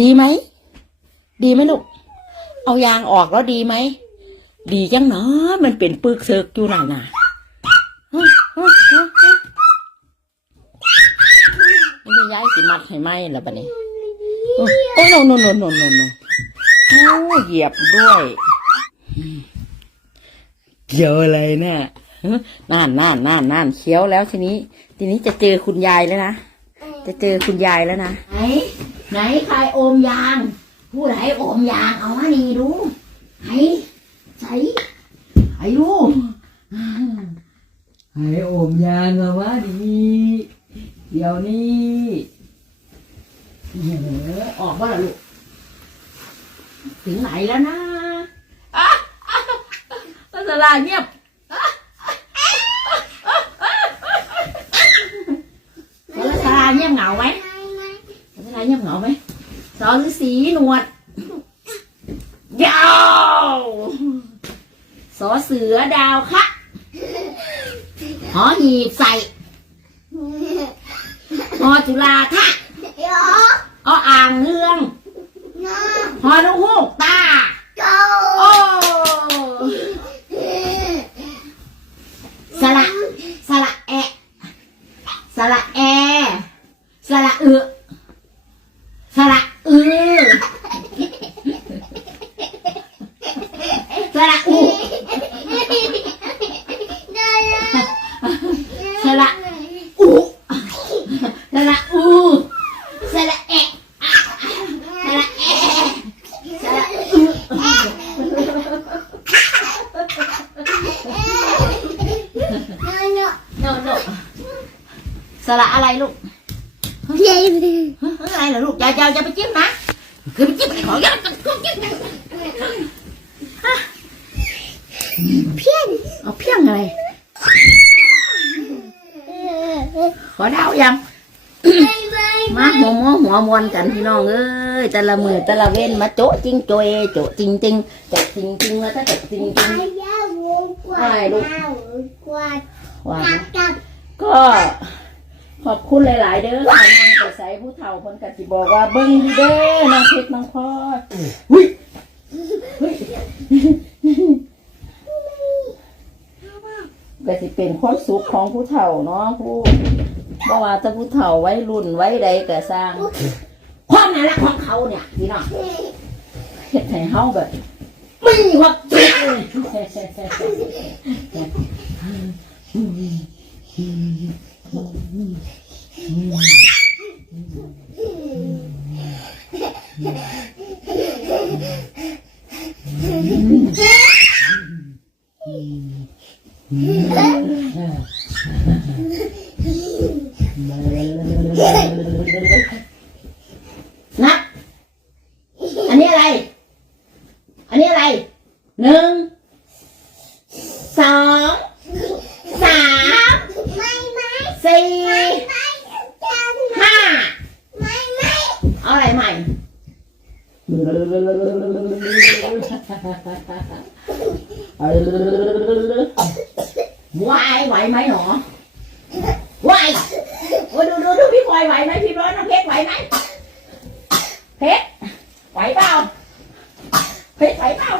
ดีไหม ดีไหมลูก เอายางออกแล้วดีไหม ดีจังเนาะมันเป็นปึกเซิกอยู่น่ะนะฮะฮะฮะฮะนี่จะย้ายสิมัดให้ไหมล่ะบัดนี้โอ้โอ้โนโนโนโนโนโนโอ้เหยียบด้วยเกี่ยวอะไรเนี่ยน่านน่านน่านน่านเคี้ยวแล้วทีนี้ ทีนี้จะเจอคุณยายแล้วนะ จะเจอคุณยายแล้วนะ ไหนไหนใครโอมยาง ผู้ใดโอมยางเอามานี่ดูไหนใส่ไอ้ดูไอ้โอมยางเอามาดีเดี๋ยวนี้เออออกว่าล่ะลูก ถึงไหนแล้วนะอะอะอะสลาเงียบแล้วสลาเงียบเหงาไหม เป็นไรเงียบเหงาไหมส อนฤาษีหนวด ยาวสอเสือดาวคะหอหีบใส่หอจุฬาคะออ่างเรืองหอนุฮูกตาโอ้สระสระแอะสระแอสระเอือ สระอือสระอูสระอู สระอูสระเอะสระเอะสระอือโนโนสระอะไรลูกอะไรเหรอลูกอย่าอย่าอย่าไปจิ้มนะคือไปจิ้มขออย่าจิ้มเพี้ยนเอาเพี้ยงอะไรขอเดายัง มาหัวมัวหัวมวนกันพี่น้องเอ้ยแต่ละมือแต่ละเว้นมาโจ๊ะจริงโจเอโจ๊ะจริงจริงจะจริงจริงแล้วถ้าจะจริงจริงว่าก็ขอบคุณหลายๆ เด้อค่ะนางไปใสผู้เฒ่าคนกสิบอกว่าเบิ้งดีเด้อน้องเพชรน้องพอดหุ้ยก็สิเป็นความสุขของผู้เฒ่าเนาะผู้ บ่ว่าแต่ผู้เฒ่าไว้รุ่นไว้ใดก็สร้าง ความน่ารักของเขาเนี่ยพี่น้องเฮ็ดให้เฮาแบบไมีความสุขเลย นับอันนี้อะไร อันนี้อะไรหนึ่งสองสามสี่ห้าเอาอะไรใหม่ไหวไหวไหมหนอไหวโอ้ดูดูดูพี่พลอยไหวไหม พี่ร้อนน้องเพชรไหวไหมเพชรไหวเปล่าเพชรไหวเปล่า